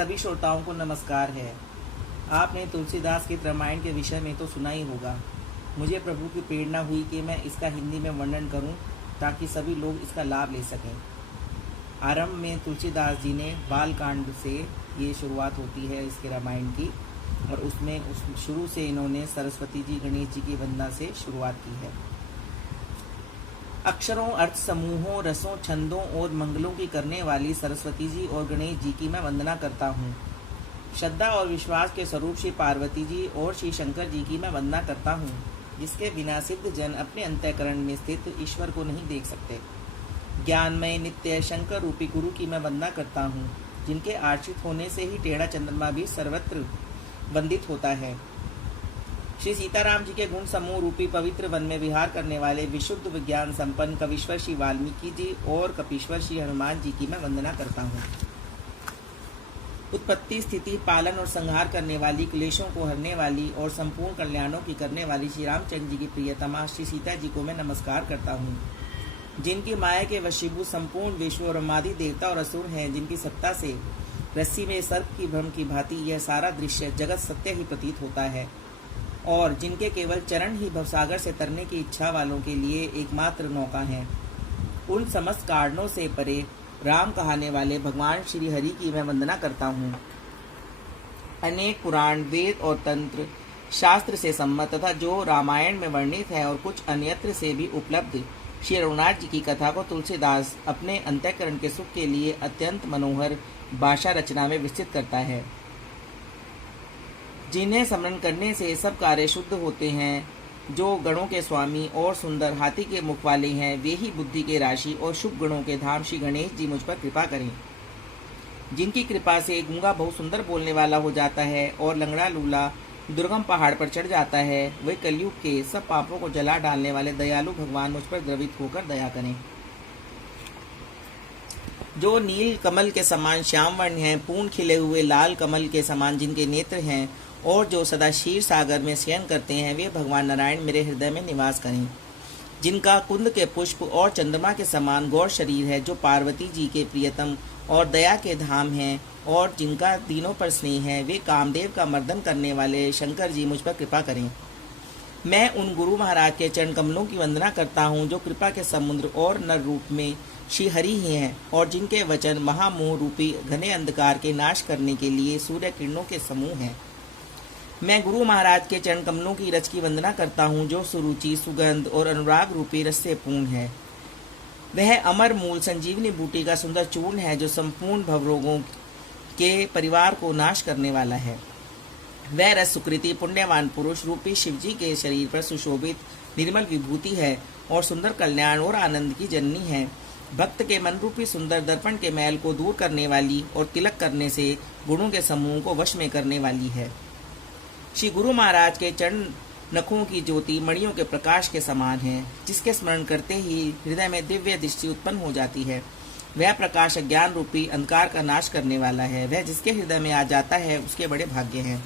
सभी श्रोताओं को नमस्कार है। आपने तुलसीदास के रामायण के विषय में तो सुना ही होगा। मुझे प्रभु की प्रेरणा हुई कि मैं इसका हिंदी में वर्णन करूं ताकि सभी लोग इसका लाभ ले सकें। आरंभ में तुलसीदास जी ने बालकांड से ये शुरुआत होती है इसके रामायण की, और उसमें शुरू से इन्होंने सरस्वती जी गणेश जी की वंदना से शुरुआत की है। अक्षरों, अर्थ समूहों, रसों, छंदों और मंगलों की करने वाली सरस्वती जी और गणेश जी की मैं वंदना करता हूँ। श्रद्धा और विश्वास के स्वरूप श्री पार्वती जी और श्री शंकर जी की मैं वंदना करता हूँ, जिसके बिना सिद्ध जन अपने अंतःकरण में स्थित ईश्वर को नहीं देख सकते। ज्ञानमय नित्य शंकर रूपी गुरु की मैं वंदना करता हूँ, जिनके आश्रित होने से ही टेढ़ा चंद्रमा भी सर्वत्र वंदित होता है। श्री सीताराम जी के गुण समूह रूपी पवित्र वन में विहार करने वाले विशुद्ध विज्ञान संपन्न कवीश्वर श्री वाल्मीकि जी और कपीश्वर श्री हनुमान जी की मैं वंदना करता हूँ। उत्पत्ति, स्थिति, पालन और संहार करने वाली, क्लेशों को हरने वाली और संपूर्ण कल्याणों की करने वाली श्री रामचंद्र जी की प्रियतमा श्री सीता जी को मैं नमस्कार करता हूँ, जिनकी माया के वशीभूत संपूर्ण विश्व और ब्रह्मादि देवता और असुर हैं, जिनकी सत्ता से रस्सी में सर्प की भ्रम की भांति यह सारा दृश्य जगत सत्य ही प्रतीत होता है, और जिनके केवल चरण ही भवसागर से तरने की इच्छा वालों के लिए एकमात्र नौका है। उन समस्त कारणों से परे राम कहाने वाले भगवान श्री हरि की मैं वंदना करता हूँ। अनेक पुराण, वेद और तंत्र शास्त्र से सम्मत तथा जो रामायण में वर्णित है और कुछ अन्यत्र से भी उपलब्ध श्री रघुनाथ जी की कथा को तुलसीदास अपने अंतःकरण के सुख के लिए अत्यंत मनोहर भाषा रचना में विस्तृत करता है। जिन्हें स्मरण करने से सब कार्य शुद्ध होते हैं, जो गणों के स्वामी और सुंदर हाथी के मुख वाले हैं, वे ही बुद्धि के राशि और शुभ गणों के धाम श्री गणेश जी मुझ पर कृपा करें। जिनकी कृपा से गूंगा बहुत सुंदर बोलने वाला हो जाता है और लंगड़ा लूला दुर्गम पहाड़ पर चढ़ जाता है, वे कलयुग के सब पापों को जला डालने वाले दयालु भगवान मुझ पर द्रवित होकर दया करें। जो नील कमल के समान श्याम वर्ण हैं, पूर्ण खिले हुए लाल कमल के समान जिनके नेत्र हैं और जो सदा क्षीर सागर में शयन करते हैं, वे भगवान नारायण मेरे हृदय में निवास करें। जिनका कुंद के पुष्प और चंद्रमा के समान गौर शरीर है, जो पार्वती जी के प्रियतम और दया के धाम हैं, और जिनका दीनों पर स्नेह है, वे कामदेव का मर्दन करने वाले शंकर जी मुझ पर कृपा करें। मैं उन गुरु महाराज के चरण कमलों की वंदना करता हूँ, जो कृपा के समुद्र और नर रूप में श्री हरि ही हैं, और जिनके वचन महामोह रूपी घने अंधकार के नाश करने के लिए सूर्य किरणों के समूह हैं। मैं गुरु महाराज के चरण कमलों की रज की वंदना करता हूँ, जो सुरुचि, सुगंध और अनुराग रूपी रस से पूर्ण है। वह अमर मूल संजीवनी बूटी का सुंदर चूर्ण है, जो संपूर्ण भवरोगों के परिवार को नाश करने वाला है। वह रस सुकृति पुण्यवान पुरुष रूपी शिवजी के शरीर पर सुशोभित निर्मल विभूति है और सुंदर कल्याण और आनंद की जननी है। भक्त के मन रूपी सुंदर दर्पण के मैल को दूर करने वाली और तिलक करने से गुणों के समूह को वश में करने वाली है। श्री गुरु महाराज के चरण नखों की ज्योति मणियों के प्रकाश के समान है, जिसके स्मरण करते ही हृदय में दिव्य दृष्टि उत्पन्न हो जाती है। वह प्रकाश ज्ञान रूपी अंधकार का नाश करने वाला है। वह जिसके हृदय में आ जाता है, उसके बड़े भाग्य हैं।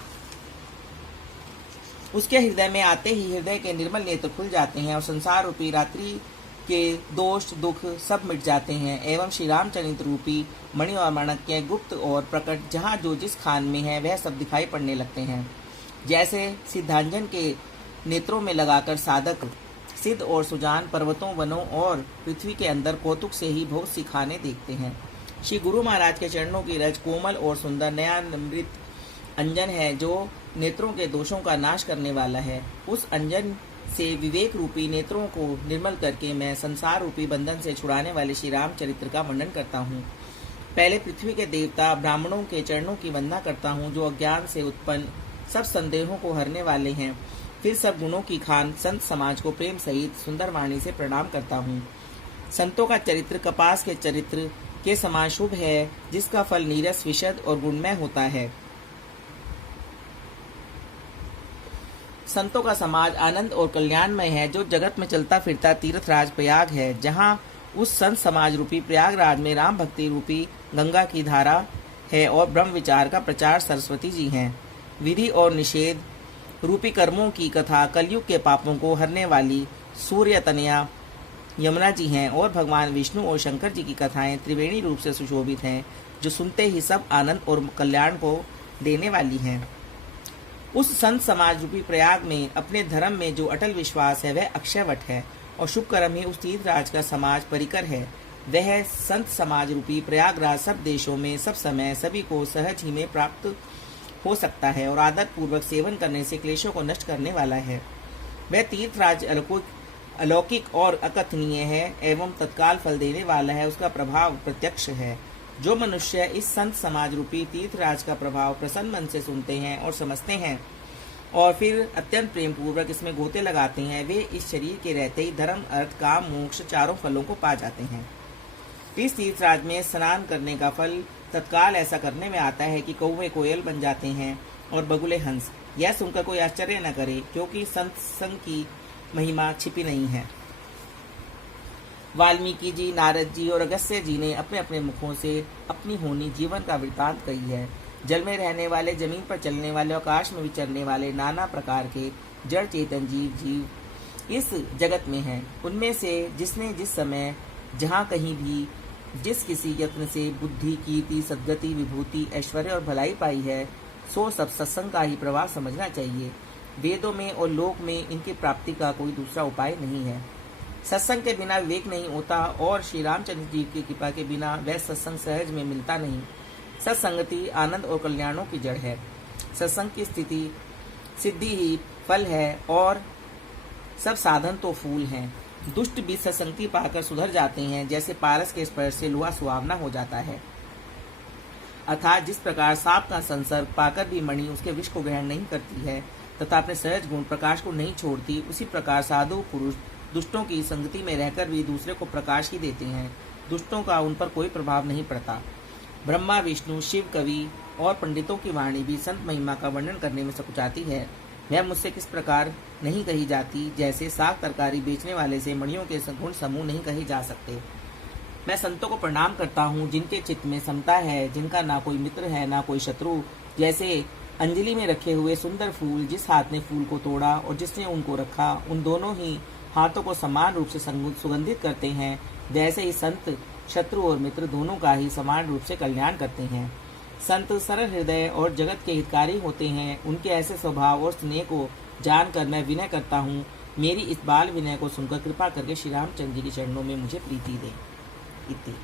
उसके हृदय में आते ही हृदय के निर्मल नेत्र खुल जाते हैं और संसार रूपी रात्रि के दोष दुख सब मिट जाते हैं, एवं श्री रामचरित्र रूपी मणि और माणक्य गुप्त और प्रकट जहाँ जो जिस खान में है, वह सब दिखाई पड़ने लगते हैं। जैसे सिद्धांजन के नेत्रों में लगाकर साधक सिद्ध और सुजान पर्वतों, वनों और पृथ्वी के अंदर कौतुक से ही बहुत सी खाने देखते हैं। श्री गुरु महाराज के चरणों की रज कोमल और सुंदर नया नमृत अंजन है, जो नेत्रों के दोषों का नाश करने वाला है। उस अंजन से विवेक रूपी नेत्रों को निर्मल करके मैं संसार रूपी बंधन से छुड़ाने वाले श्री रामचरित्र का वर्णन करता हूँ। पहले पृथ्वी के देवता ब्राह्मणों के चरणों की वंदना करता हूँ, जो अज्ञान से उत्पन्न सब संदेहों को हरने वाले हैं। फिर सब गुणों की खान संत समाज को प्रेम सहित सुंदर वाणी से प्रणाम करता हूँ। संतों का चरित्र कपास के चरित्र के समान शुभ है, जिसका फल नीरस, विशद और गुणमय होता है। संतों का समाज आनंद और कल्याणमय है, जो जगत में चलता फिरता तीर्थराज प्रयाग है, जहाँ उस संत समाज रूपी प्रयागराज में राम भक्ति रूपी गंगा की धारा है और ब्रह्म विचार का प्रचार सरस्वती जी हैं। विधि और निषेध रूपी कर्मों की कथा कलयुग के पापों को हरने वाली सूर्य तनया यमुना जी हैं और भगवान विष्णु और शंकर जी की कथाएं त्रिवेणी रूप से सुशोभित हैं, जो सुनते ही सब आनंद और कल्याण को देने वाली हैं। उस संत समाज रूपी प्रयाग में अपने धर्म में जो अटल विश्वास है वह अक्षयवट है, और शुभ कर्म ही उस तीर्थराज का समाज परिकर है। वह संत समाज रूपी प्रयागराज सब देशों में सब समय सभी को सहज ही में प्राप्त हो सकता है, और आदर पूर्वक सेवन करने से क्लेशों को नष्ट करने वाला है। वह तीर्थराज अलौकिक और अकथनीय है एवं तत्काल फल देने वाला है। उसका प्रभाव प्रत्यक्ष है। जो मनुष्य इस संत समाज रूपी तीर्थराज का प्रभाव प्रसन्न मन से सुनते हैं और समझते हैं और फिर अत्यंत प्रेम पूर्वक इसमें गोते लगाते हैं, वे इस शरीर के रहते ही धर्म, अर्थ, काम, मोक्ष चारों फलों को पा जाते हैं। इस तीर्थराज में स्नान करने का फल तत्काल ऐसा करने में आता है कि कौवे कोयल बन जाते हैं और बगुले हंस। यह सुनकर कोई आश्चर्य न करे, क्योंकि संत संग की महिमा छिपी नहीं है। वाल्मीकि जी, नारद जी और अगस्त्य जी ने अपने अपने मुखों से अपनी होनी जीवन का वृत्तांत कही है। जल में रहने वाले, जमीन पर चलने वाले, आकाश में विचरने वाले नाना प्रकार के जड़ चेतन जीव इस जगत में हैं। उनमें से जिसने जिस समय जहाँ कहीं भी जिस किसी यत्न से बुद्धि, कीर्ति, सद्गति, विभूति, ऐश्वर्य और भलाई पाई है, सो सब सत्संग का ही प्रवाह समझना चाहिए। वेदों में और लोक में इनकी प्राप्ति का कोई दूसरा उपाय नहीं है। सत्संग के बिना विवेक नहीं होता, और श्री रामचंद्र जी की कृपा के बिना वह सत्संग सहज में मिलता नहीं। सत्संगति आनंद और कल्याणों की जड़ है। सत्संग की स्थिति सिद्धि ही फल है, और सब साधन तो फूल हैं। दुष्ट भी सत्संगति पाकर सुधर जाते हैं, जैसे पारस के स्पर्श से लोहा सुहावना हो जाता है। अर्थात जिस प्रकार सांप का संसर्ग पाकर भी मणि उसके विष को ग्रहण नहीं करती है तथा अपने सहज गुण प्रकाश को नहीं छोड़ती, उसी प्रकार साधु पुरुष दुष्टों की संगति में रहकर भी दूसरे को प्रकाश ही देते हैं। दुष्टों का उन पर कोई प्रभाव नहीं पड़ता। ब्रह्मा, विष्णु, शिव, कवि और पंडितों की वाणी भी संत महिमा का वर्णन करने में सकुचाती है। वह मुझसे किस प्रकार नहीं कही जाती, जैसे साग तरकारी बेचने वाले से मणियों के गुण समूह नहीं कहे जा सकते। मैं संतों को प्रणाम करता हूँ जिनके चित्त में समता है, जिनका ना कोई मित्र है ना कोई शत्रु। जैसे अंजलि में रखे हुए सुंदर फूल, जिस हाथ ने फूल को तोड़ा और जिसने उनको रखा, उन दोनों ही हाथों को समान रूप से सुगंधित करते हैं, वैसे ही संत शत्रु और मित्र दोनों का ही समान रूप से कल्याण करते हैं। संत सरल हृदय और जगत के हितकारी होते हैं। उनके ऐसे स्वभाव और स्नेह को जानकर मैं विनय करता हूँ, मेरी इस बाल विनय को सुनकर कृपा करके श्री रामचंद्र जी के चरणों में मुझे प्रीति दे। इति।